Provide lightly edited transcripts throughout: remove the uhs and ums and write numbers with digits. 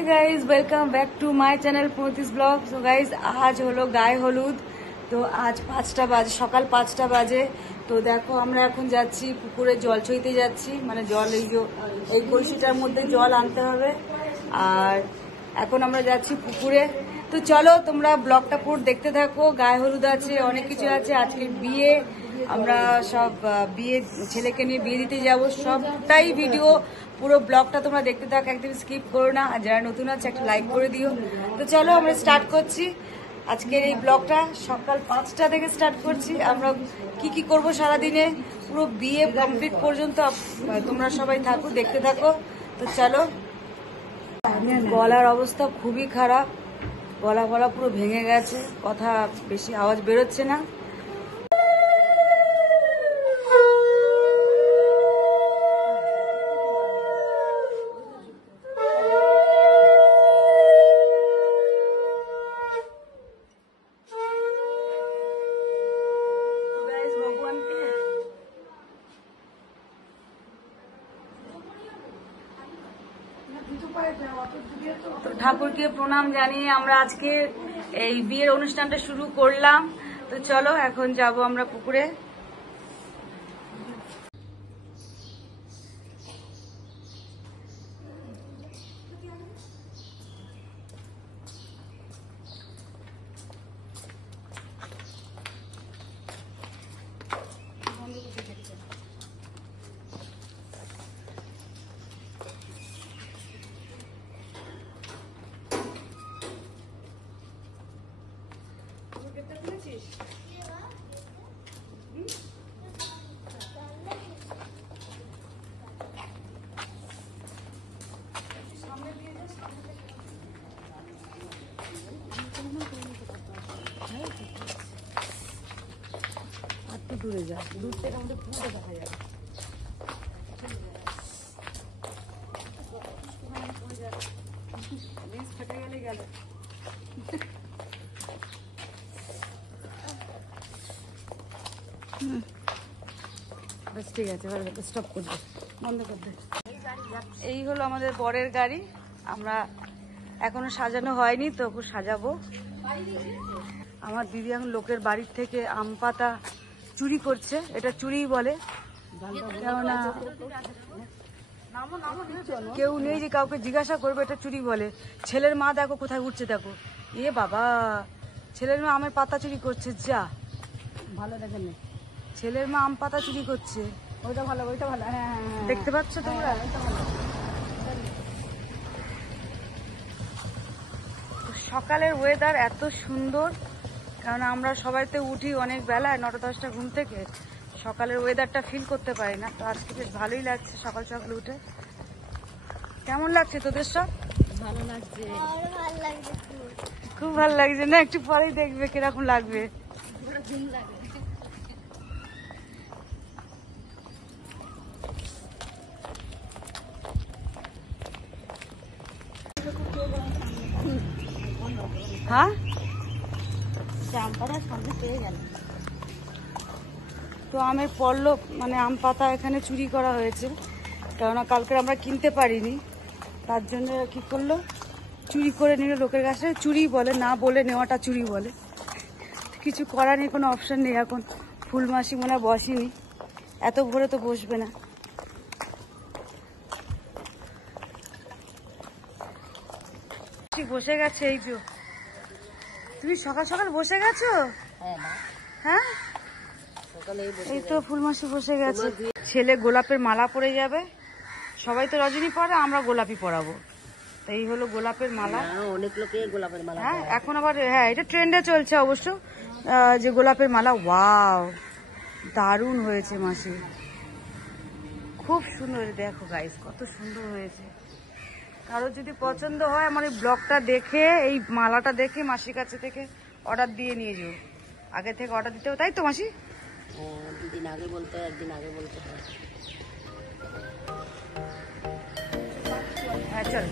Hi guys, welcome back to my channel पोंतिस blog. So guys आज हलो गाয়ে হলুদ। तो आज 5টা বাজে, সকাল 5টা বাজে। তো দেখো আমরা এখন যাচ্ছি পুকুরে জল ছইতে যাচ্ছি, মানে জল এই কলসিটার মধ্যে জল আনতে হবে। আর এখন আমরা যাচ্ছি পুকুরে। তো চলো তোমরা ব্লগটা পুরো দেখতে থাকো। গায়ে হলুদ আছে, অনেক কিছু আছে, আজকে বিয়ে, আমরা সব বিয়ে ছেলেকে নিয়ে বিয়ে দিতে যাবো, সবটাই ভিডিও পুরো ব্লগটা তোমরা দেখতে থাকো, একদম স্কিপ করো না। আর যারা নতুন আছে একটা লাইক করে দিও। তো চলো আমরা স্টার্ট করছি আজকের এই ব্লগটা। সকাল 5টা থেকে স্টার্ট করছি। আমরা কি কি করব সারাদিনে পুরো বিয়ে কমপ্লিট পর্যন্ত তোমরা সবাই থাকো, দেখতে থাকো। তো চলো। গলার অবস্থা খুবই খারাপ, গলা পুরো ভেঙে গেছে, কথা বেশি আওয়াজ বেরোচ্ছে না। তো ঠাকুরকে প্রণাম জানিয়ে আমরা আজকে এই বিয়ের অনুষ্ঠানটা শুরু করলাম। তো চলো এখন যাব আমরা পুকুরে। দূরে যা, দূর থেকে আমাদের পুরো দেখা যাবে। ফেটে গেলে গেল। বেশ ঠিক আছে, স্টপ করবে, বন্ধ করবে। এই হলো আমাদের বরের গাড়ি। আমরা এখনো সাজানো হয়নি, তো সাজাবো। আমার দিদি এখন লোকের বাড়ির থেকে আম পাতা চুরি করছে, এটা চুরিই বলে, কেননা কেউ নেই যে কাউকে জিজ্ঞাসা করবে, এটা চুরি বলে। ছেলের মা দেখো কোথায় উঠছে, দেখো, এ বাবা, ছেলের মা আমের পাতা চুরি করছে। যা ভালো দেখেন, ছেলের মা আম পাতা চুরি করছে। ওইটা ভালো, ওইটা ভালো। হ্যাঁ, দেখতে পাচ্ছ তোমরা? সকালের ওয়েদার এত সুন্দর, কারণ আমরা সবাই তো উঠি অনেক বেলায়, 9টা-10টা ঘুম থেকে। সকালের ওয়েদারটা ফিল করতে পারি না। তো আজকে বেশ ভালোই লাগছে সকাল সকাল উঠে। কেমন লাগছে তোদের সব? ভালো লাগছে, খুব ভালো লাগছে না? একটু পরেই দেখবে কিরকম লাগবে। হ্যাঁ, তো আমের পল্লব, মানে আম পাতা এখানে চুরি করা হয়েছে, কেননা কালকে আমরা কিনতে পারিনি, তার জন্য কি করলো, চুরি করে নিল লোকের কাছে। চুরি বলে, না বলে নেওয়াটা চুরি বলে। কিছু করার নেই, কোনো অপশন নেই। এখন ফুল মাসি মনে হয় বসেনি, এত ভোরে তো বসবে না। বসে গেছে, এই যে তুমি সকাল সকাল বসে গেছো। হ্যাঁ, এই তো ফুলমাসি বসে গেছে। ছেলে গোলাপের মালা পরে যাবে, সবাই তো রজনী পরে, আমরা গোলাপি পরাবো। এই হলো গোলাপের মালা। অনেক লোকে গোলাপের মালা, হ্যাঁ এখন আবার, হ্যাঁ এটা ট্রেন্ডে চলছে অবশ্য, যে গোলাপের মালা। ওয়াও, দারুণ হয়েছে মাসি, খুব সুন্দর। দেখো গাইস, কত সুন্দর হয়েছে। কারো যদি পছন্দ হয় আমার এই ব্লগটা দেখে, এই মালাটা দেখে মাসির কাছে থেকে অর্ডার দিয়ে নিয়ে যাও। আগে থেকে অর্ডার দিতে হবে, তাই তো মাসি? দুদিন আগে বলতে হয়, একদিন আগে বলতে হয়। হ্যাঁ চল।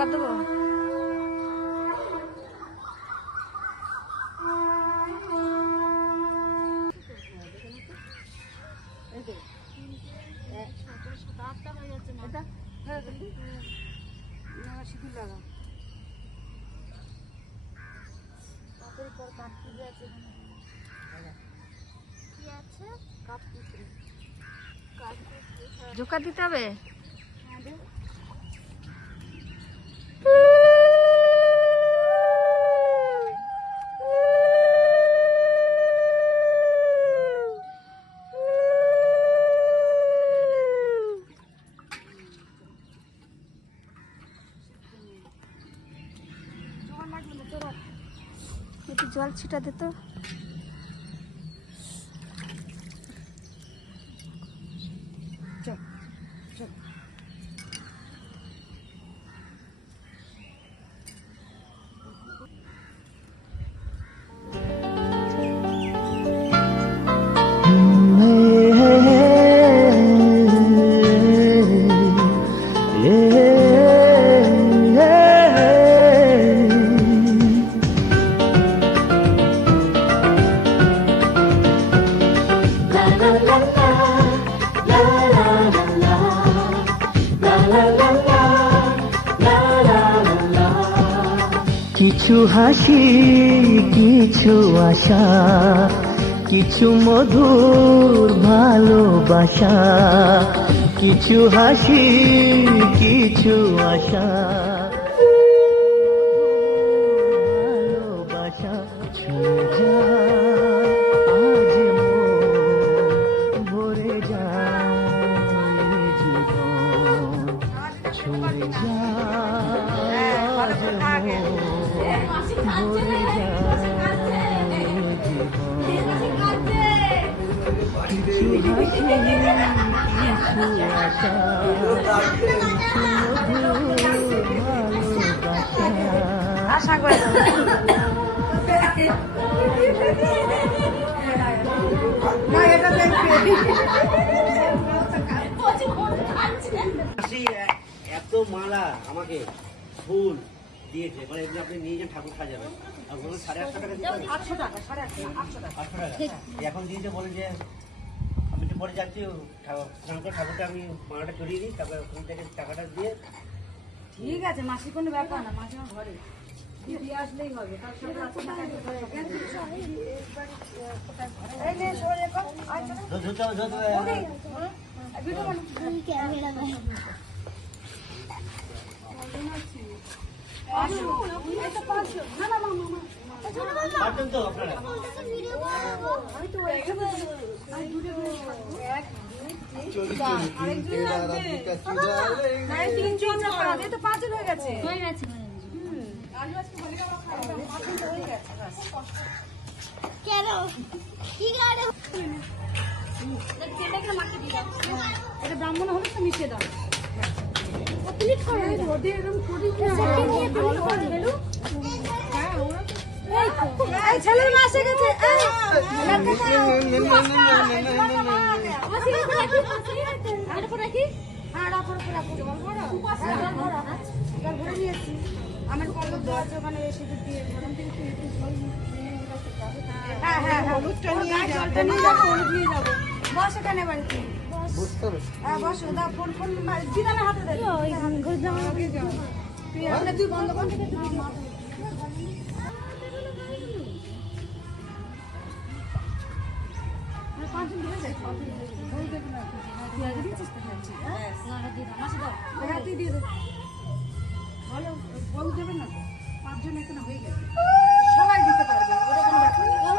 ঢোকা দেবো। সিঁদুর লাগা ঝোঁকা দিতে হবে। একটু জল ছিটা দে তো। কিছু হাসি, কিছু আশা, কিছু মধুর ভালোবাসা, কিছু হাসি, কিছু আশা, ভালোবাসা ছুঁয়ে যায় আজ মন, ভরে যায় জীবন, ছুঁয়ে যায় আজ মন, ভরে যায় জীবন। কিছু হাসি, কিছু আশা, কিছু মধুর ভালোবাসা। আশা করে এত মালা আমাকে ফুল দিয়েছে, মানে এগুলো আপনি নিয়ে যান ঠাকুর সাজাবেন। আর বলুন 850 টাকা দিতে হবে। 800 টাকা 850 টাকা। এখন দিয়েছে, বলেন যে আমি একটু পরে যাচ্ছি ঠাকুরটা আমি মালাটা চড়িয়ে দিই, তারপরে ওখান থেকে টাকাটা দিয়ে। ঠিক আছে মাসি, কোনো ব্যাপার না, মাসি আমার ঘরে দিয়ে আসলেই হবে। তার সাথে পারতেন তো আপনারা? পাঁচজন হয়ে গেছে। এটা ব্রাহ্মণ হলে তো মিশিয়ে দাও। ছেলের মা এসে গেছে। আমার কলম দেওয়া আছে ওখানে সিঁদুর দিয়ে। হ্যাঁ হ্যাঁ হ্যাঁ, হলুদটা নিয়ে যাবো, হলুদ নিয়ে যাবো। বস এখানে বাড়িতে, হ্যাঁ বসো। দা ফোন ফোন দিদানের হাতে দে। তুই বন্ধ কর। বল দেবেন না, 5 জন এখানে হয়ে গেছে, সবাই দিতে পারবে, ওটা কোনো ব্যাপার না।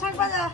শাক ভাজা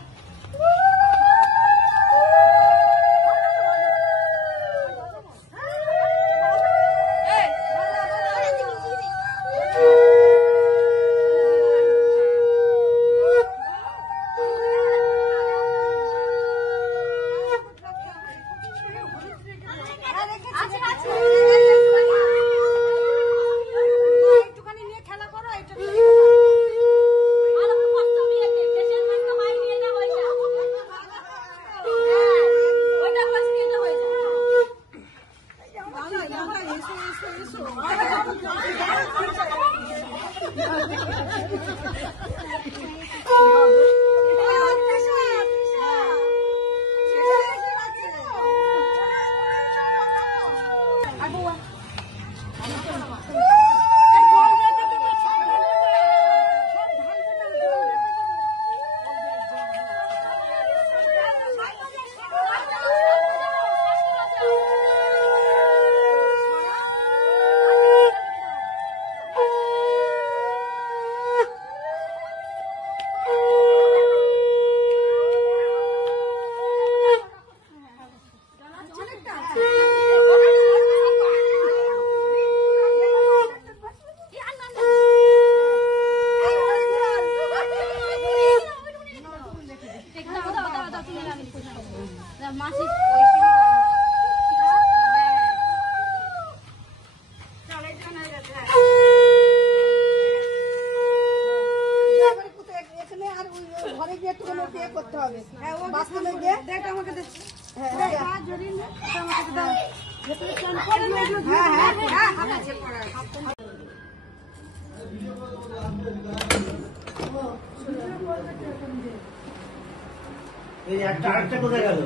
আরেকটা কোথায় গেল?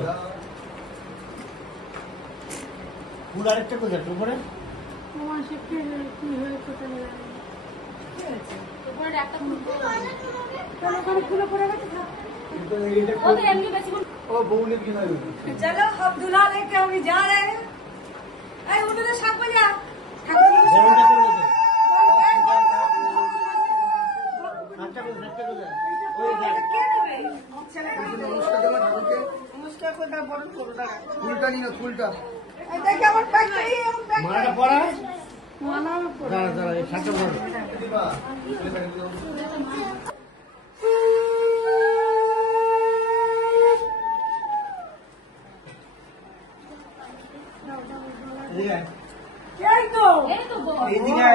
ফুল আরেকটা কোথায় উপরে? चलो हम दूल्हा लेके अभी जा रहे हैं। उधर शाक बजा ফুলটা নিন ফুলটা মালাটা পরা দাঁড়া দাঁড়া এই শাকটা পরা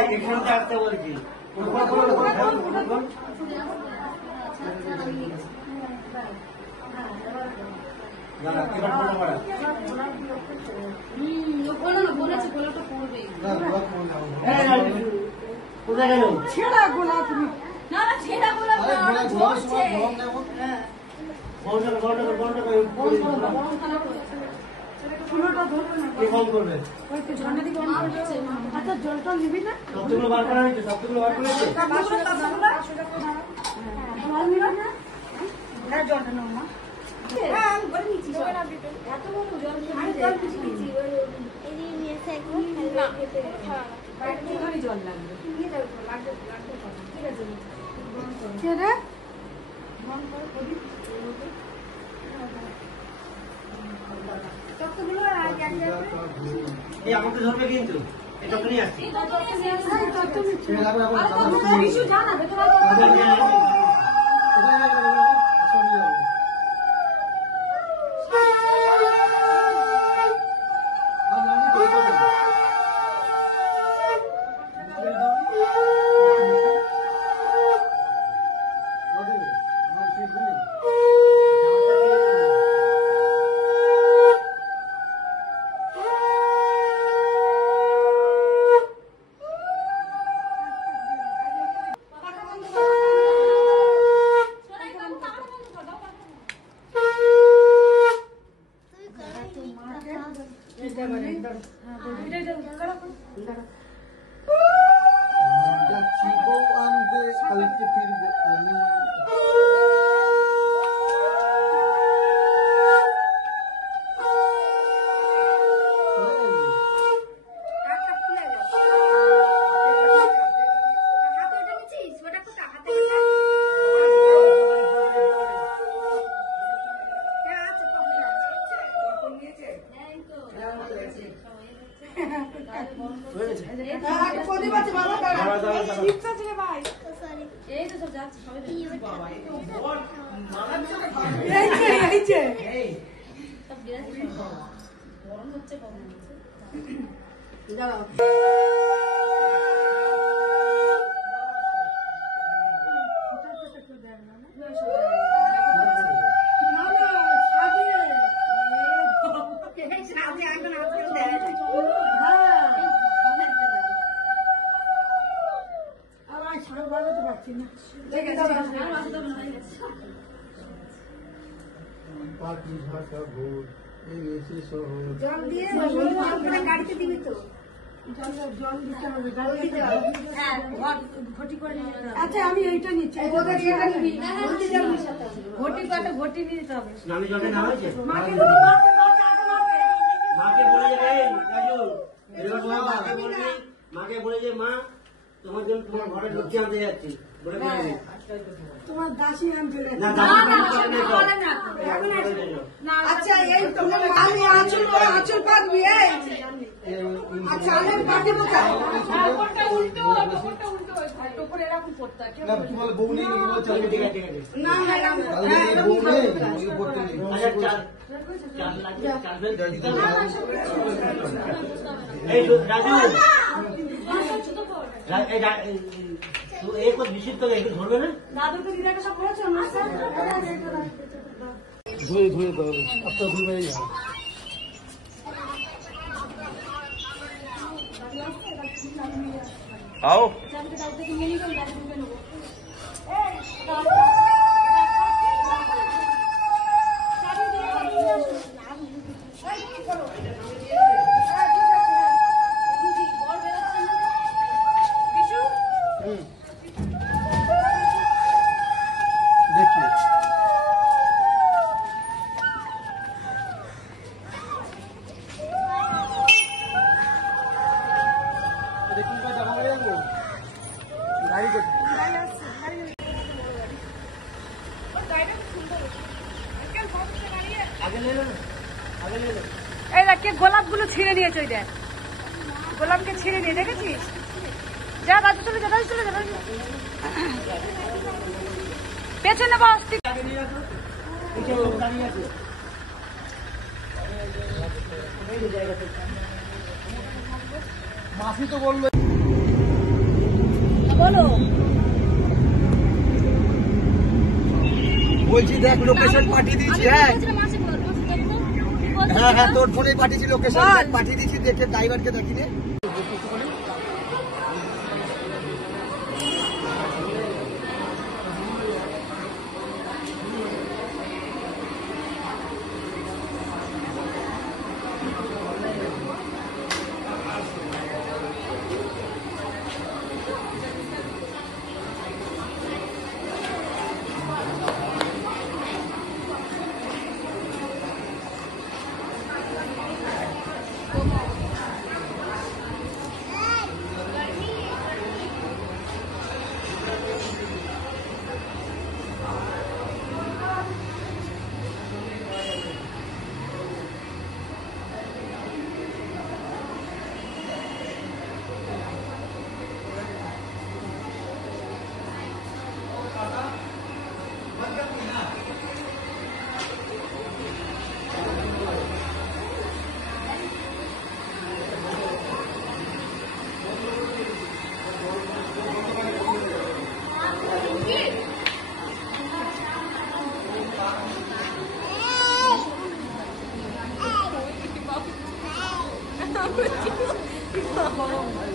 এখানটা আসতে বলছি এবার ফোন করা কোথায় গেল? ছেড়া গোলাপ না না ছেড়া গোলাপ ফুলটা ধরবে না করবে ওই তো ঝর্ণাদি বন্ধ করছে আচ্ছা জলটা নিবি না সবগুলো বার করা হয়েছে সবগুলো বার করেছে জল নিবি না হ্যাঁ জলটা নাও মা হ্যাঁ আমি বলে নিচ্ছি এত বড় জল আমি জল নিচ্ছি একটুখানি জল লাগবে ঠিক আছে কে রে আমাকে ধরবে কিন্তু এটা নিয়ে আসছি কিছু জানাবে কালকে ফিরবো আমি পাখি ঝাঁকা ভোর এই এসে শহর জল দিয়ে গাড়িতে দিবি তো আচ্ছা আমি এইটা নিচ্ছি ঘটি নিয়ে যেতে হবে। স্নানে জলে না হয়েছে মাকে বলে যাবে রাজু, এবার মাকে বলে যে মা তোমার জন্য তোমার ঘরে লক্ষ্মী আনতে যাচ্ছি বলে বলে দিই। তোমার দাসী আনতে না আচ্ছা এই তোমার আমি আঁচল পাতবি আচ্ছা আমি পাতি বোকাই না কি বলে বউ নেই নাকি বলছে ঠিক আছে ঠিক আছে। না ম্যাডাম তাহলে বউ নেই ওই করতে নেই আচ্ছা চাল দিতে হবে। এই রাজু নিষিদ্ধ একটু ধরবে না দাদুকে দিদাকে সব করেছো মাস্টার ধুয়ে ধুয়ে দাও আপনার ধুয়ে মেরে যাও आओ देखिए আগে লে লো আগে লে লো। এই দেখ কে গোলাপগুলো ছিঁড়ে নিয়েছে, ওই দেখ গোলাপকে ছিঁড়ে নিয়ে দেখেছিস? যা দাদু চলে যা, দাদু চলে যা, দাদু। পেছনে বস ঠিক। আগে নিয়ে রাখো পিছনে লোক দাঁড়িয়ে আছে এই যে জায়গাতে মাসি তো বললো বলো বলছি দেখ লোকেশন পাঠিয়ে দিয়েছি হ্যাঁ হ্যাঁ হ্যাঁ তোর ফোনে পাঠিয়েছি লোকেশন পাঠিয়ে দিয়েছি দেখে ড্রাইভারকে দেখি রে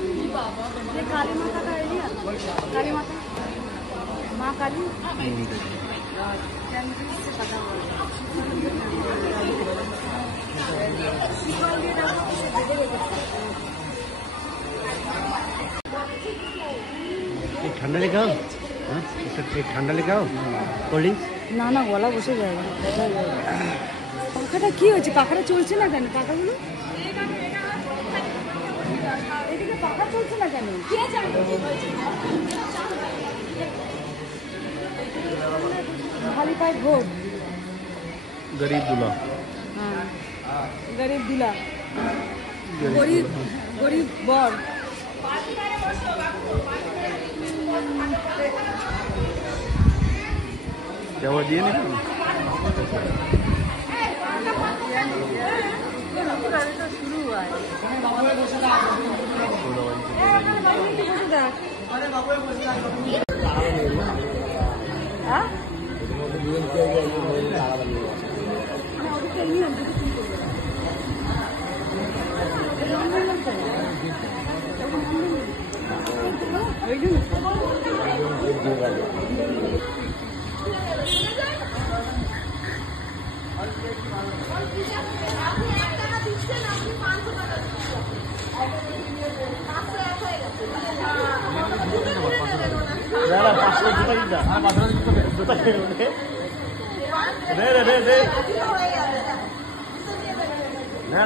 काली माता का आइडिया, काली माता माँ काली से पता ঠান্ডা লেগাও ঠান্ডা লেগাও কোল্ড ড্রিঙ্কস না না গলা বসে যায় পাখাটা কি হয়েছে? পাখাটা চলছে না কেন? পাখাগুলো এদিকে পাখা চলছে না কেন? खाली पाए भोग गरीब दूल्हा हाँ गरीब दूल्हा गरीब गरीब बर দেওয়া দিয়ে নি শুরু হয়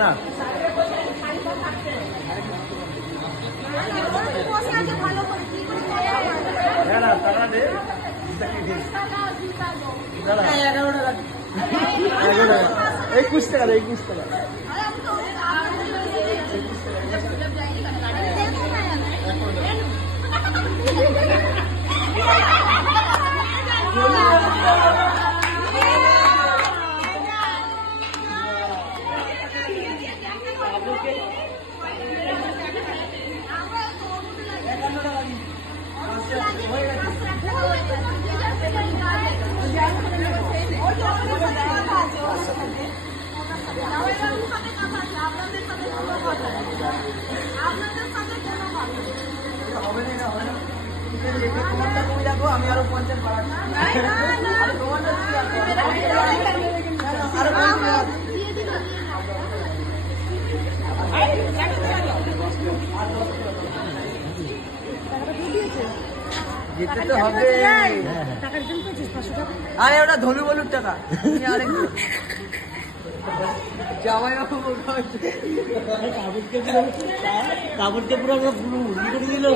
না এই 21 টাকা 21 টাকা আমি আরো 50 যেতে তো হবে। আরে ওটা ধনু বলুর টাকা জামাই কাপড়কে পুরো আমরা পুরো উল্লি করে দিল।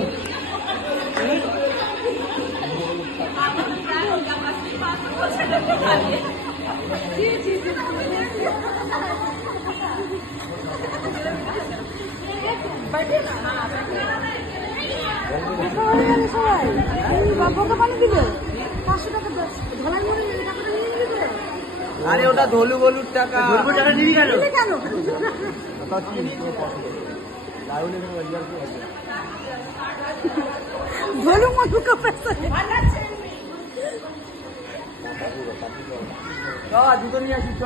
আরে ওটা ধলু বলুর টাকা নিবি কেন? ধলু মধু का पैसा জুতো নিয়ে আসি চ।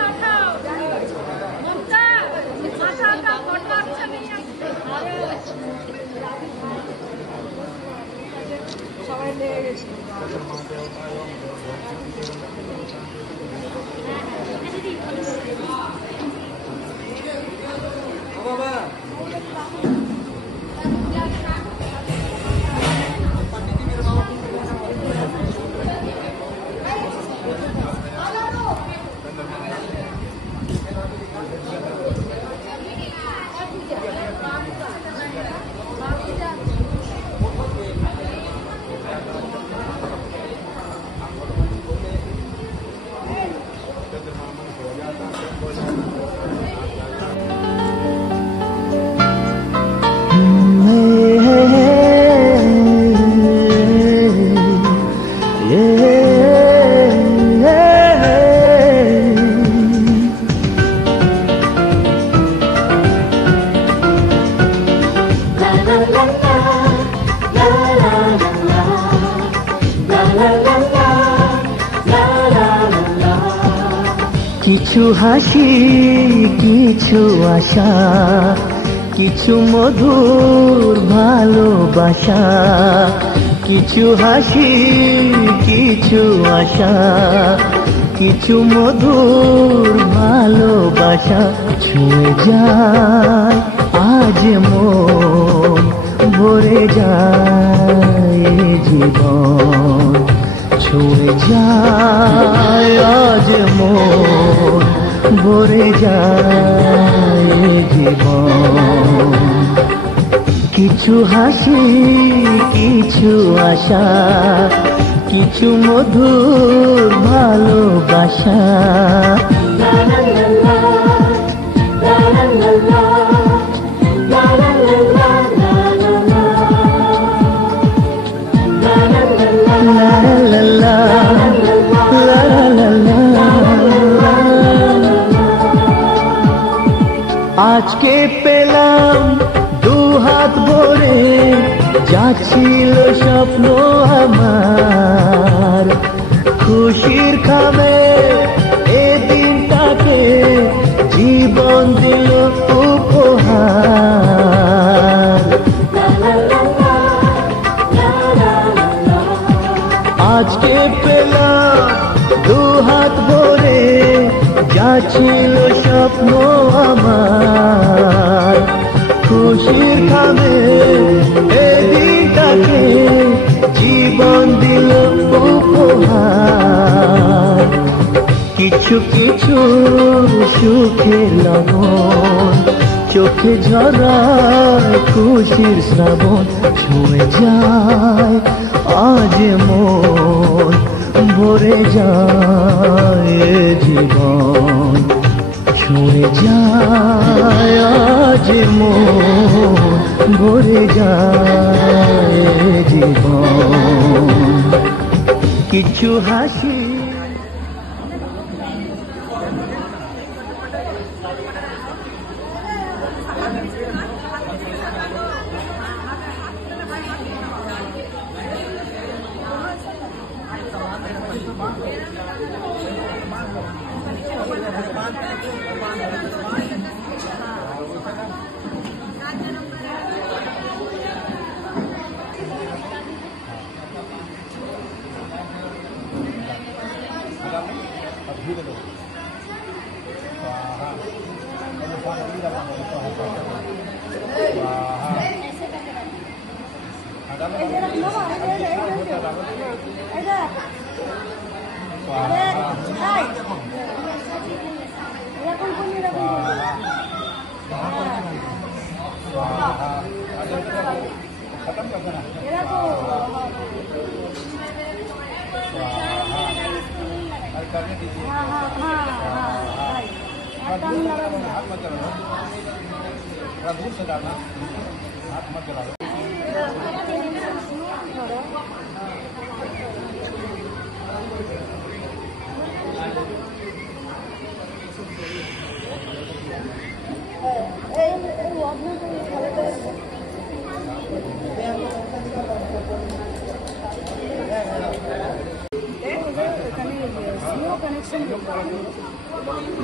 মাথা লেগে গেছে। কিছু হাসি, কিছু আশা, কিছু মধুর ভালোবাসা। কিছু হাসি, কিছু আশা, কিছু মধুর ভালোবাসা। ছুঁয়ে যায় আজ মন, ভরে যায় জীবন। ছুঁয়ে যায় আজ মন, ভরে যায় জীবন। কিছু হাসি, কিছু আশা, কিছু মধুর ভালোবাসা। আজকে পেলাম দু হাত ভরে, যাচ্ছিল স্বপ্ন আমার। খুশির খামে এ দিনটাকে জীবন দিল উপহার। আজকে পেলাম দু হাত ভরে, যাচ্ছিল স্বপ্ন আমার। খুশির খামে এ দিনটাকে জীবন দিল উপহার। কিছু কিছু সুখের লগন, চোখে ঝরায় খুশির শ্রাবণ। ছুঁয়ে যায় আজ মন, ভরে যায় জীবন। ছুঁয়ে যায় আজ মন, ভরে যায় জীবন। কিছু হাসি,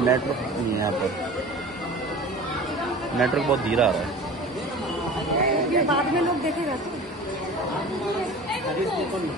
नेटवर्क नहीं है यहाँ पर, नेटवर्क बहुत धीरा आ रहा है। ये बाद में लोग देखेगा तो শাড়ির দেখুন না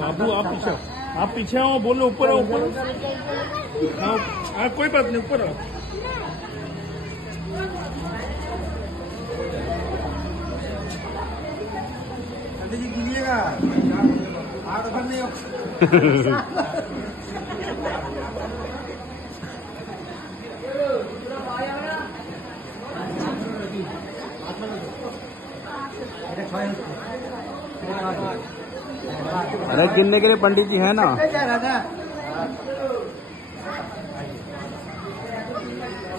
बाबू आप पीछे आओ बोलो ऊपर आओ ऊपर हाँ कोई बात नहीं ऊपर आओ जी गिरिएगा हाथ भर नहीं अरे गिनने के लिए पंडित जी है ना।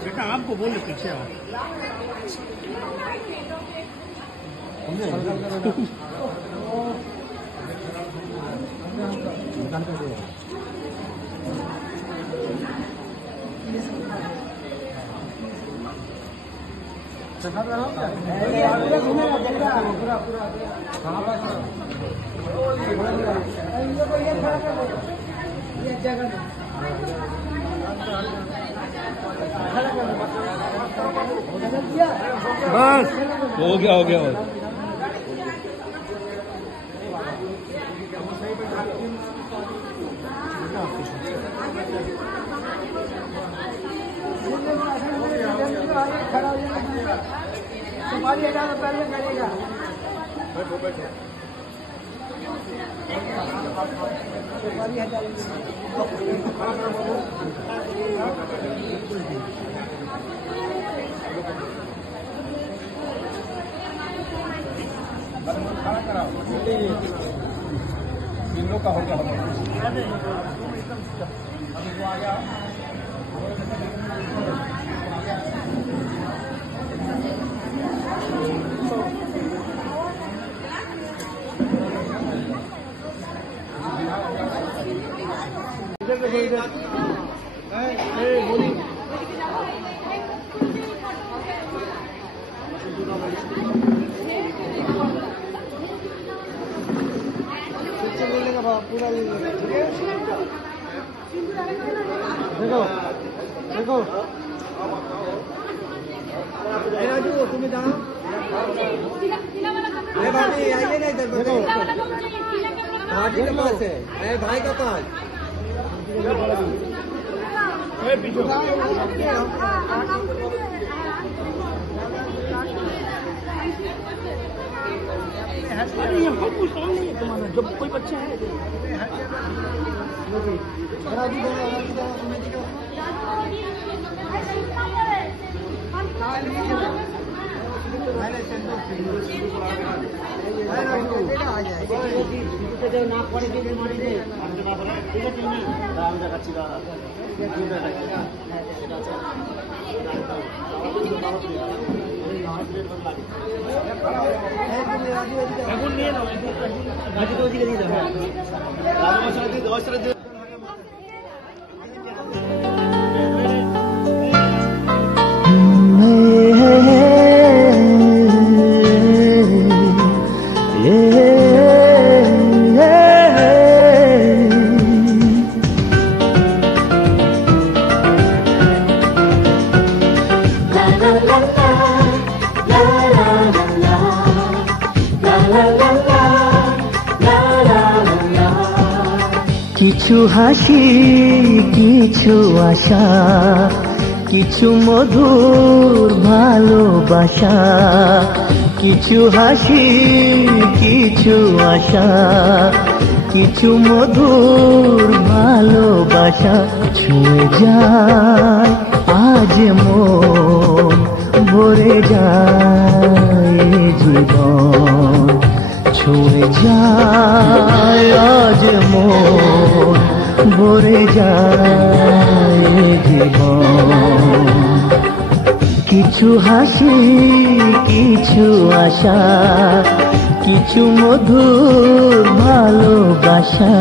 बेटा आपको बोले पीछे आओ बस हो गया का हो गया पूरा देखो देखो राजू तुम्हें जाना भाई आइए ना इधर देखो भाई के पास है भाई का पास अरे यहाँ कुछ काम नहीं है तुम्हारा, जब कोई बच्चा है না পরে গিয়ে মারি নেই ঠিক আছে না আমি দেখাচ্ছি দাদা এখন নিয়ে নাও, বাকিটা ওদিকে দিয়ে দাও। রাজু বছরে দিয়ে 10 টাকা দিয়ে কিছু হাসি, কিছু আশা, কিছু মধুর ভালোবাসা, কিছু হাসি, কিছু আশা, কিছু মধুর ভালোবাসা ছুঁয়ে যায় আজ মন, ভরে যায় জীবন, ছুঁয়ে যায় আজ মন, ভরে যায় জীবন। কিছু হাসি, কিছু আশা, কিছু মধুর ভালোবাসা।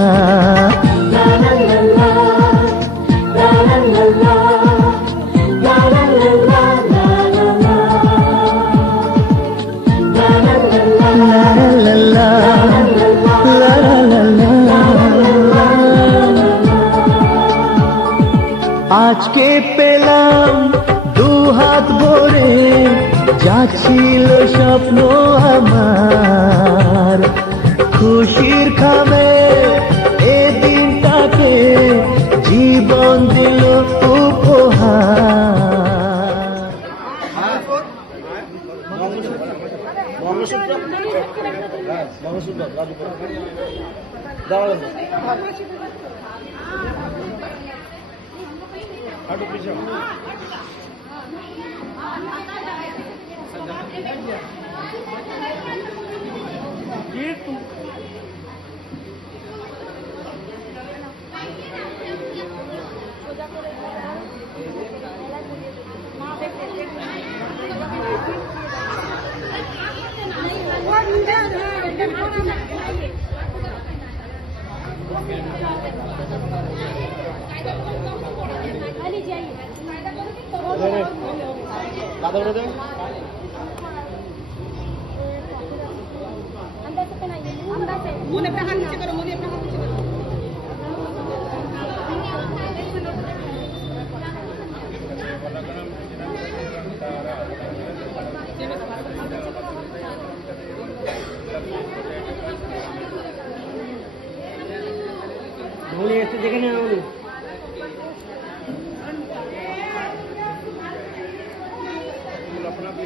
আজকে পেলাম দুহাত ভরে, যাচ্ছিল স্বপ্ন আমার, খুশির খাবে এ দিনটাকে জীবন দিল উপহার। हटो पीछे ये तुम दादा बोल दो मोने अपना हाथ नीचे करो, मोने अपना हाथ नीचे करो। बोले ऐसे देखे ना बोले अपना भी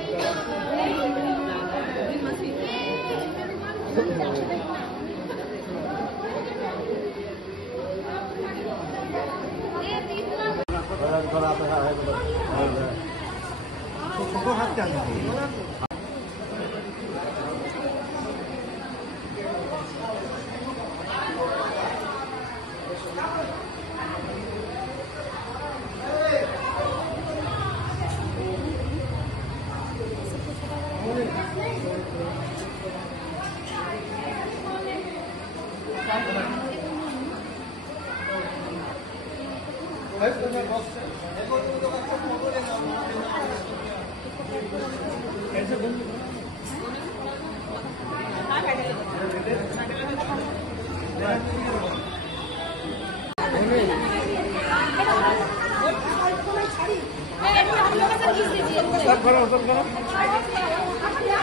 सब करो सब करो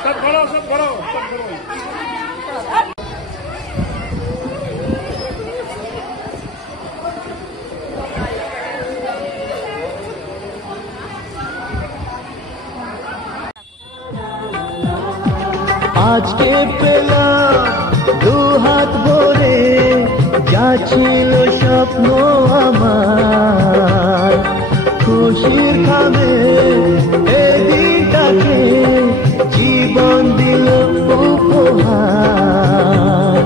सब करो सब करो सब करो আজকে পেলাম দু হাত ভরে যা ছিল স্বপ্ন আমার, খুশির খাবে এই দিনটাকে জীবন দিল উপহার।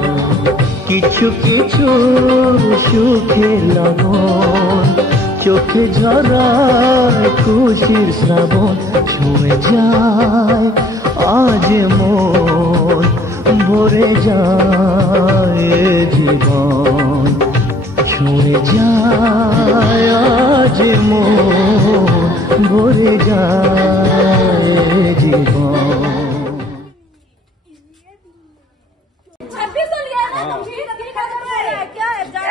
কিছু কিছু সুখে লগন চোখে ঝরায় খুশির শ্রাবণ, ছুঁয়ে যায় আজ মন, ভরে যায় জীবন, ছুঁয়ে যায় আজ মন, ভরে যায় জীবন।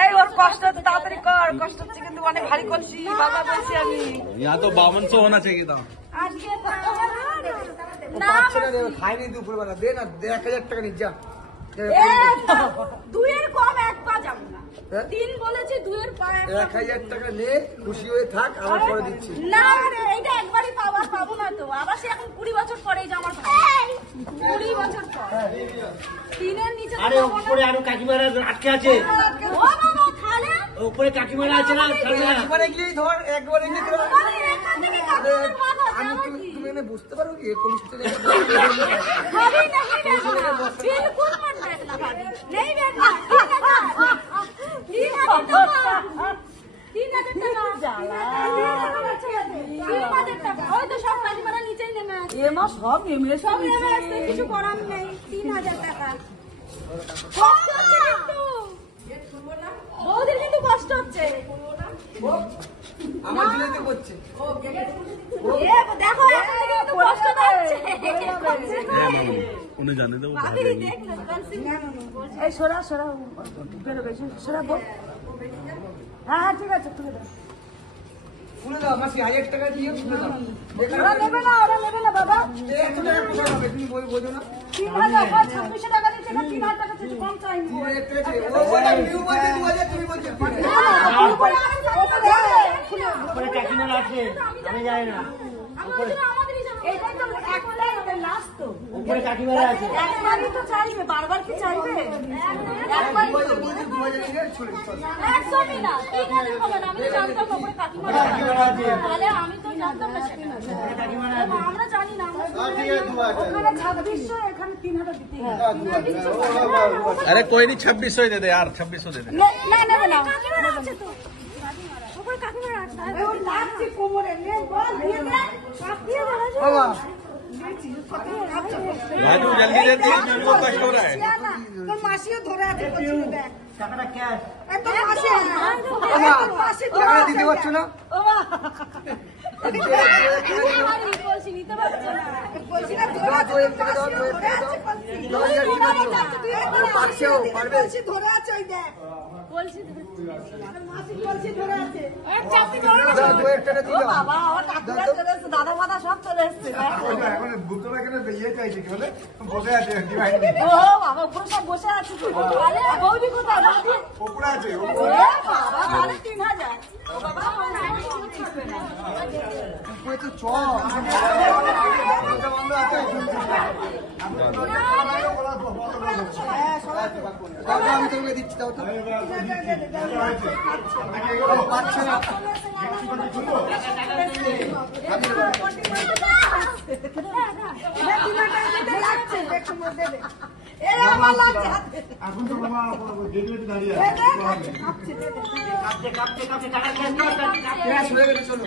এই ওর কষ্ট তো তাড়াতাড়ি কর, কষ্ট হচ্ছে কিন্তু অনেক ভারী করছি বাবা, বলছি আমি। यहाँ तो 5200 होना चाहिए था। খাইনি দুপুরবেলা, দে না 1000 টাকা নিয়ে যা। দুইয়ের কম এক পা যাবো না। হ্যাঁ? 3 বলেছি, দুইয়ের পা এক পা। 1000 টাকা নে, খুশি হয়ে থাক, আবার পরে দিচ্ছি। না রে, এইটা একবারই পাবো, আর পাবো না তো। আবার সে এখন 20 বছর পরে এই যে আমার ভাই 20 বছর পর 3-এর নিচে তো আরে পাবো না। উপরে আরো কাকিমারা আটকে আছে, ও বাবা, তাহলে উপরে কাকিমারা আছে না, ছাড়বে না। একবারে গিয়ে ধর, একবারে গিয়ে ধর। আরে এখান থেকে কাকুর মাথা আমি যাবে তুমি কি? তুমি এনে বুঝতে পারো কি? 19 টাকা भाभी नहीं बेचना, बिल्कुल मत बेचना भाभी, नहीं बेचना। 3,000 টাকা, ওই তো সব কাকিমারা নিচেই নেমে আসছে। এমা সব নেমে সব নেমে আসছে, কিছু করার নেই। 3,000 টাকা কষ্ট হচ্ছে কিন্তু, বৌদির কিন্তু কষ্ট হচ্ছে। আমার দিলে করছে। এ দেখো, এখন থেকে কিন্তু কষ্ট হচ্ছে। उन्हें जाने दो। ভাবি দেখ না, কনসিডার এই সরা সরা বেরোবে, সরা বল। হ্যাঁ হ্যাঁ ঠিক আছে, তুলে দাও। খুলে দাও, মাসি 1000 টাকা দিয়ে খুলে দাও। ওরা নেবে না, ওরা নেবে না বাবা। 100 টাকা কোথায় হবে? তুমি বোঝো না? 3,000 বা 2,600 টাকা দিচ্ছে না, 3,000 টাকা দিচ্ছে, কম চাইনি। 2000 টাকা আছে। ও বলে নিউ বলছে 2000, তুমি বলছো 3000। উপরে কাকিমারা আছে, আমি যাই না। এইটাই তো একটাই হবে, লাস্ট তো। উপরে কাকিমারা আছে। একবারই তো চাইবে, বারবার কি চাইবে? একবারই তো। 2000 নিয়ে চলে চল। একদমই না, 3,000 হবে না। আমি তো জানতাম না ওপরে কাকিমারা আছে। তাহলে আমি তো জানতাম না সেটা। আমরা জানি না, আমরা ওখানে 2,600, এখানে 3,000 দিতে হবে। अरे कोई नहीं 2600 ही दे दे यार, 2600 दे दे। না নেবে না। কাকিমারা আছে তো, ওপরে কাকিমারা আছে। ওর লাগছে কোমরে, নে বল দিয়ে দে। কাকিয়ে ধরা যায়। বাবা राजू जल्दी दे दिए, मेरे को कष्ट हो रहा है। তোর মাসিও ধরে আছে, বলছিল দেখ। টাকাটা ক্যাশ। তোর মাসি, তোর মাসি টাকা দিতে পারছো না? বলছি নিতে পারছো না। বলছি না ধরে আছে, তোর মাসিও ধরে আছে, পারছেও, পারবে। বলছি ধরে আছে, ওই দেখ। বলছি তোর মাসি বলছি ধরে আছে। এক চাপি ধরো না। 2000 টাকা দিয়ে দাও। বাবা, আমার কাকুরা চলে এসছে, দাদা মাদা সব চলে এসছে। এখন বুতলা কেন ইয়ে চাইছে কি বলে বসে আছে ডিভাইড ও বাবা, উপরে সব বসে আছে তো। আরে বৌদি কোথায়? বৌদি? উপরে আছে এ বাবা, তাহলে 3,000। ও বাবা, ওই তো চল। দাদা আমি তোমাকে দিচ্ছি, দাও তো। পারছে না। এখন তো বাবা দেখলে তো দাঁড়িয়ে কাঁপতে কাঁপতে কাঁপতে টাকা ক্যাশ কর, টাকা ক্যাশ হয়ে গেছে, চলো।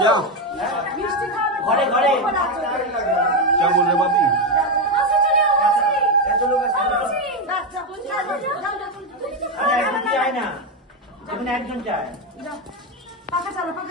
क्या ঘরে ঘরে क्या बोल रहे बाबी? আরে একজন চায় না, এখানে একজন চায়। পাখা চালা, পাখা